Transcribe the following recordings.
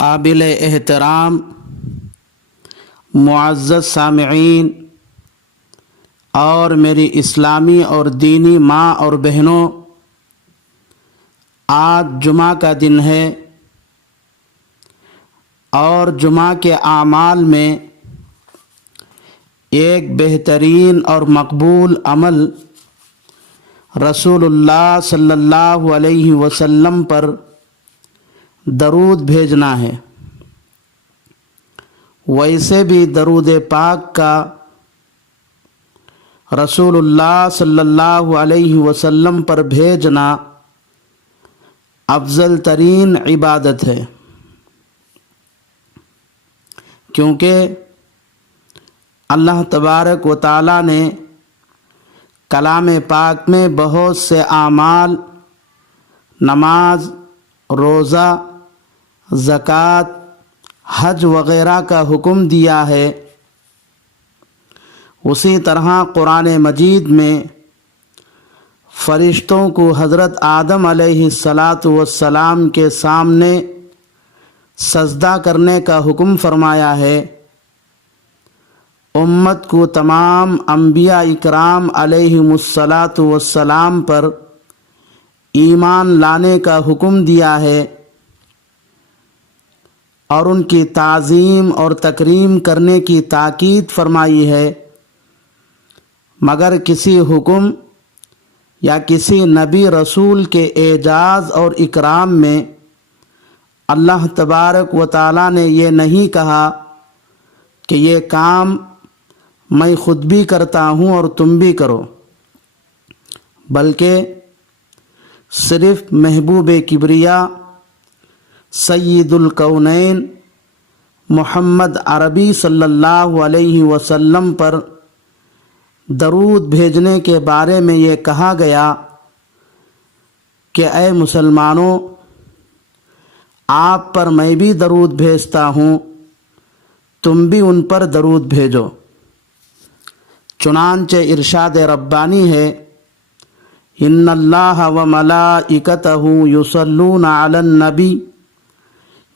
قابل احترام معزز سامعین اور میری اسلامی اور دینی ماں اور بہنوں، آج جمعہ کا دن ہے اور جمعہ کے اعمال میں ایک بہترین اور مقبول عمل رسول اللہ صلی اللہ علیہ وسلم پر درود بھیجنا ہے۔ ویسے بھی درود پاک کا رسول اللہ صلی اللہ علیہ وسلم پر بھیجنا افضل ترین عبادت ہے، کیونکہ اللہ تبارک و تعالی نے کلام پاک میں بہت سے اعمال، نماز، روزہ، زکوٰۃ، حج وغیرہ کا حکم دیا ہے۔ اسی طرح قرآن مجید میں فرشتوں کو حضرت آدم علیہ السلام کے سامنے سجدہ کرنے کا حکم فرمایا ہے۔ امت کو تمام انبیاء اکرام علیہم السلام پر ایمان لانے کا حکم دیا ہے اور ان کی تعظیم اور تکریم کرنے کی تاکید فرمائی ہے، مگر کسی حکم یا کسی نبی رسول کے اعزاز اور اکرام میں اللہ تبارک و تعالی نے یہ نہیں کہا کہ یہ کام میں خود بھی کرتا ہوں اور تم بھی کرو، بلکہ صرف محبوب کبریا سید الکونین محمد عربی صلی اللہ علیہ وسلم پر درود بھیجنے کے بارے میں یہ کہا گیا کہ اے مسلمانوں، آپ پر میں بھی درود بھیجتا ہوں، تم بھی ان پر درود بھیجو۔ چنانچہ ارشاد ربانی ہے، ان اللہ و ملائکتہ یصلون علی النبی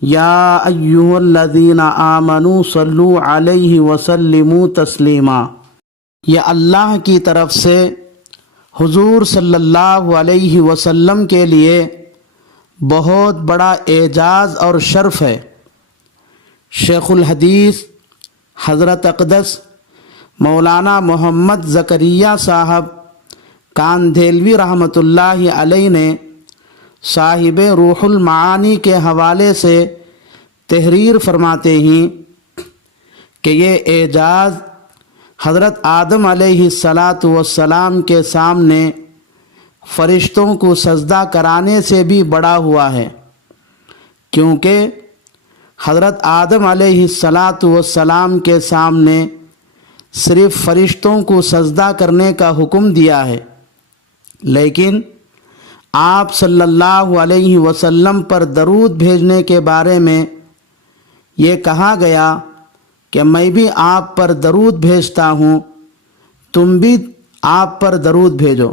یا ایھا الذین آمنوا صلوا علیہ وسلموا تسلیما۔ یہ اللہ کی طرف سے حضور صلی اللہ علیہ وسلم کے لیے بہت بڑا اعزاز اور شرف ہے۔ شیخ الحدیث حضرت اقدس مولانا محمد زکریا صاحب کاندھیلوی رحمۃ اللہ علیہ نے صاحب روح المعانی کے حوالے سے تحریر فرماتے ہیں کہ یہ اعزاز حضرت آدم علیہ السلام کے سامنے فرشتوں کو سجدہ کرانے سے بھی بڑا ہوا ہے، کیونکہ حضرت آدم علیہ السلام کے سامنے صرف فرشتوں کو سجدہ کرنے کا حکم دیا ہے، لیکن آپ صلی اللہ علیہ وسلم پر درود بھیجنے کے بارے میں یہ کہا گیا کہ میں بھی آپ پر درود بھیجتا ہوں، تم بھی آپ پر درود بھیجو۔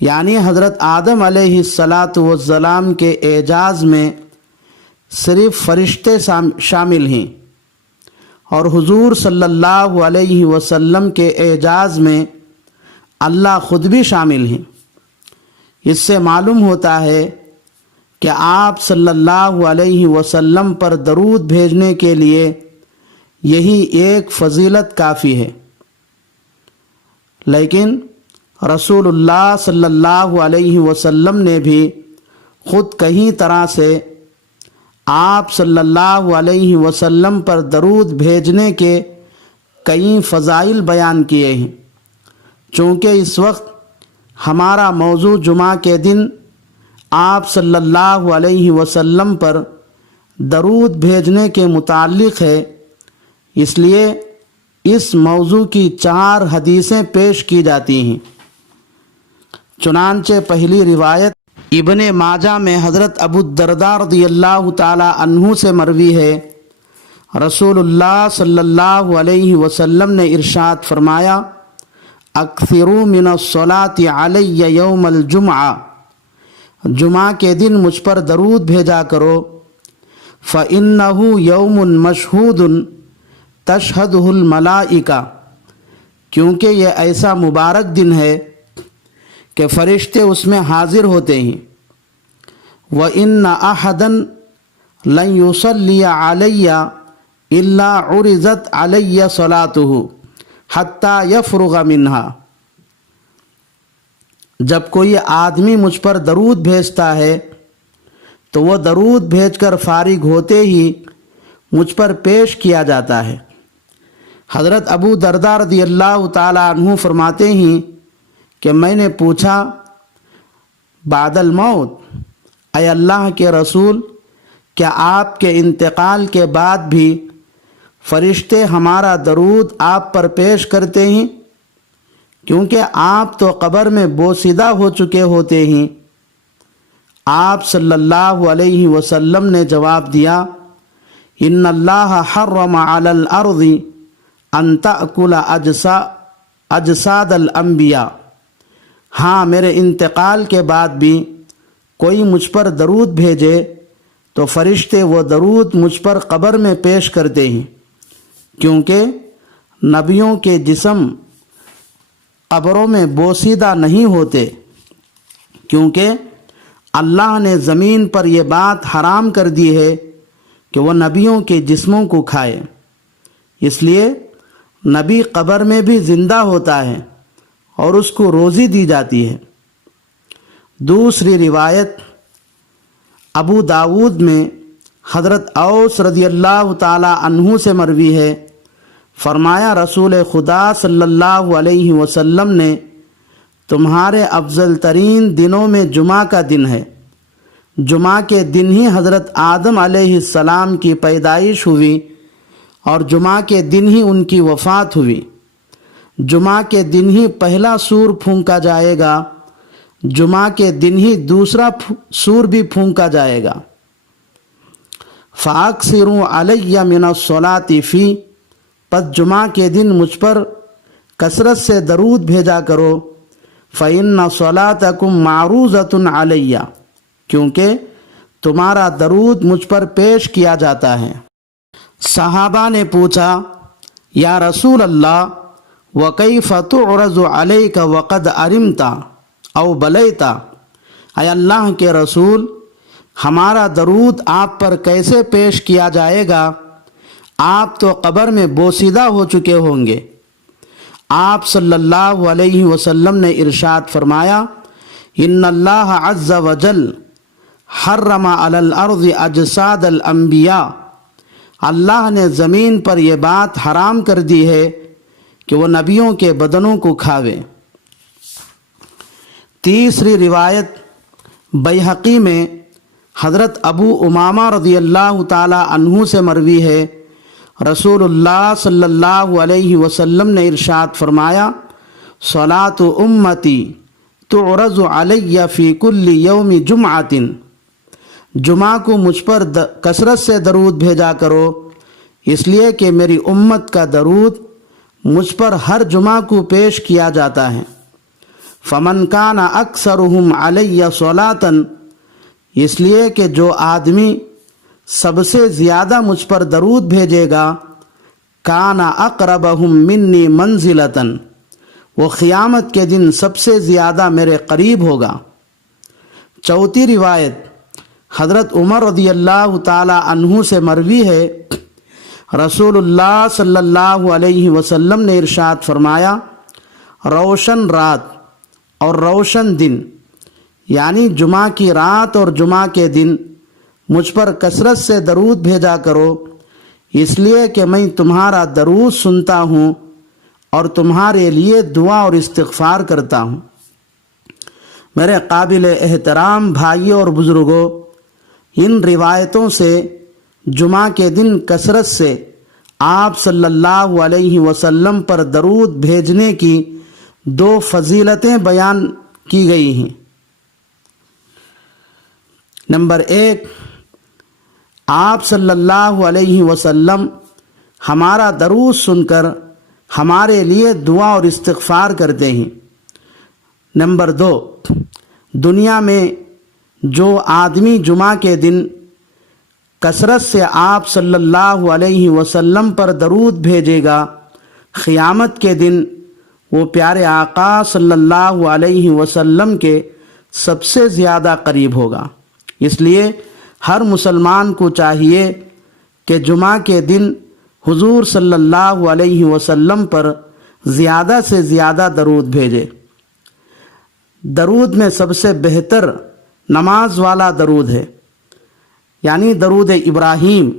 یعنی حضرت آدم علیہ السلام کے اعزاز میں صرف فرشتے شامل ہیں اور حضور صلی اللہ علیہ وسلم کے اعزاز میں اللہ خود بھی شامل ہیں۔ اس سے معلوم ہوتا ہے کہ آپ صلی اللہ علیہ وسلم پر درود بھیجنے کے لیے یہی ایک فضیلت کافی ہے، لیکن رسول اللہ صلی اللہ علیہ وسلم نے بھی خود کئی طرح سے آپ صلی اللہ علیہ وسلم پر درود بھیجنے کے کئی فضائل بیان کیے ہیں۔ چونکہ اس وقت ہمارا موضوع جمعہ کے دن آپ صلی اللہ علیہ وسلم پر درود بھیجنے کے متعلق ہے، اس لیے اس موضوع کی 4 حدیثیں پیش کی جاتی ہیں۔ چنانچہ پہلی روایت ابن ماجہ میں حضرت ابو الدرداء رضی اللہ تعالی عنہ سے مروی ہے، رسول اللہ صلی اللہ علیہ وسلم نے ارشاد فرمایا، اکثروا من الصلاۃ علی یوم الجمعہ، جمعہ کے دن مجھ پر درود بھیجا کرو، فَإِنَّهُ يَوْمٌ مَشْهُودٌ تَشْهَدُهُ الْمَلَائِكَةُ، کیونکہ یہ ایسا مبارک دن ہے کہ فرشتے اس میں حاضر ہوتے ہیں۔ وَإِنَّ أَحَدًا لَن يُصَلِّيَ عَلَيَّ إِلَّا عُرِضَتْ عَلَيَّ صَلَاتُهُ حَتَّى يَفْرُغَ مِنْهَا، جب کوئی آدمی مجھ پر درود بھیجتا ہے تو وہ درود بھیج کر فارغ ہوتے ہی مجھ پر پیش کیا جاتا ہے۔ حضرت ابو درداء رضی اللہ تعالی عنہ فرماتے ہیں کہ میں نے پوچھا بعد الموت، اے اللہ کے رسول، کیا آپ کے انتقال کے بعد بھی فرشتے ہمارا درود آپ پر پیش کرتے ہیں؟ کیونکہ آپ تو قبر میں بوسیدہ ہو چکے ہوتے ہیں۔ آپ صلی اللہ علیہ وسلم نے جواب دیا، ان اللہ حرم علی الارض ان تأکل اجساد الانبیاء، ہاں میرے انتقال کے بعد بھی کوئی مجھ پر درود بھیجے تو فرشتے وہ درود مجھ پر قبر میں پیش کرتے ہیں، کیونکہ نبیوں کے جسم قبروں میں بوسیدہ نہیں ہوتے، کیونکہ اللہ نے زمین پر یہ بات حرام کر دی ہے کہ وہ نبیوں کے جسموں کو کھائے، اس لیے نبی قبر میں بھی زندہ ہوتا ہے اور اس کو روزی دی جاتی ہے۔ دوسری روایت ابو داود میں حضرت اوس رضی اللہ تعالی عنہ سے مروی ہے، فرمایا رسول خدا صلی اللہ علیہ وسلم نے تمہارے افضل ترین دنوں میں جمعہ کا دن ہے، جمعہ کے دن ہی حضرت آدم علیہ السلام کی پیدائش ہوئی اور جمعہ کے دن ہی ان کی وفات ہوئی، جمعہ کے دن ہی پہلا سور پھونکا جائے گا، جمعہ کے دن ہی دوسرا سور بھی پھونکا جائے گا۔ فَأَكْثِرُوا عَلَيَّ مِنَ الصَّلَاةِ فِي، پس جمعہ کے دن مجھ پر کثرت سے درود بھیجا کرو، فَإِنَّ صَلَاتَكُمْ مَعْرُوضَةٌ عَلَيَّ، کیونکہ تمہارا درود مجھ پر پیش کیا جاتا ہے۔ صحابہ نے پوچھا، یا رسول اللہ وَكَيْفَ تُعْرَضُ عَلَيْكَ وَقَدْ عَلِمْتَ أَوْ بَلَيْتَ، اے اللہ کے رسول، ہمارا درود آپ پر کیسے پیش کیا جائے گا؟ آپ تو قبر میں بوسیدہ ہو چکے ہوں گے۔ آپ صلی اللہ علیہ وسلم نے ارشاد فرمایا، ان اللہ عز وجل حرم علی الارض اجساد الانبیاء، اللہ نے زمین پر یہ بات حرام کر دی ہے کہ وہ نبیوں کے بدنوں کو کھاوے۔ تیسری روایت بیہقی میں حضرت ابو امامہ رضی اللہ تعالی عنہ سے مروی ہے، رسول اللہ صلی اللہ علیہ وسلم نے ارشاد فرمایا، صلاۃ امتی تعرض علی فی کل یوم جمعۃ، جمعہ کو مجھ پر کثرت سے درود بھیجا کرو، اس لیے کہ میری امت کا درود مجھ پر ہر جمعہ کو پیش کیا جاتا ہے۔ فمن کان اکثرہم علی صلاۃ، اس لیے کہ جو آدمی سب سے زیادہ مجھ پر درود بھیجے گا، کان اقربہم منی منزلۃ، وہ قیامت کے دن سب سے زیادہ میرے قریب ہوگا۔ چوتھی روایت حضرت عمر رضی اللہ تعالی عنہ سے مروی ہے، رسول اللہ صلی اللہ علیہ وسلم نے ارشاد فرمایا، روشن رات اور روشن دن، یعنی جمعہ کی رات اور جمعہ کے دن مجھ پر کثرت سے درود بھیجا کرو، اس لیے کہ میں تمہارا درود سنتا ہوں اور تمہارے لیے دعا اور استغفار کرتا ہوں۔ میرے قابل احترام بھائیوں اور بزرگوں، ان روایتوں سے جمعہ کے دن کثرت سے آپ صلی اللہ علیہ وسلم پر درود بھیجنے کی دو فضیلتیں بیان کی گئی ہیں۔ نمبر 1، آپ صلی اللہ علیہ وسلم ہمارا درود سن کر ہمارے لیے دعا اور استغفار کرتے ہیں۔ نمبر 2، دنیا میں جو آدمی جمعہ کے دن کثرت سے آپ صلی اللہ علیہ وسلم پر درود بھیجے گا، قیامت کے دن وہ پیارے آقا صلی اللہ علیہ وسلم کے سب سے زیادہ قریب ہوگا۔ اس لیے ہر مسلمان کو چاہیے کہ جمعہ کے دن حضور صلی اللہ علیہ وسلم پر زیادہ سے زیادہ درود بھیجے۔ درود میں سب سے بہتر نماز والا درود ہے، یعنی درود ابراہیم،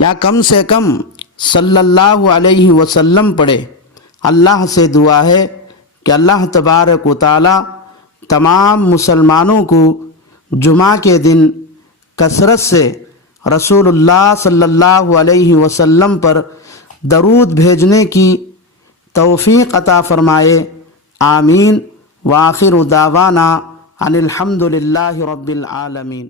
یا کم سے کم صلی اللہ علیہ وسلم پڑھے۔ اللہ سے دعا ہے کہ اللہ تبارک و تعالی تمام مسلمانوں کو جمعہ کے دن کثرت سے رسول اللہ صلی اللہ علیہ وسلم پر درود بھیجنے کی توفیق عطا فرمائے۔ آمین۔ وآخر دعوانا ان الحمد للہ رب العالمین۔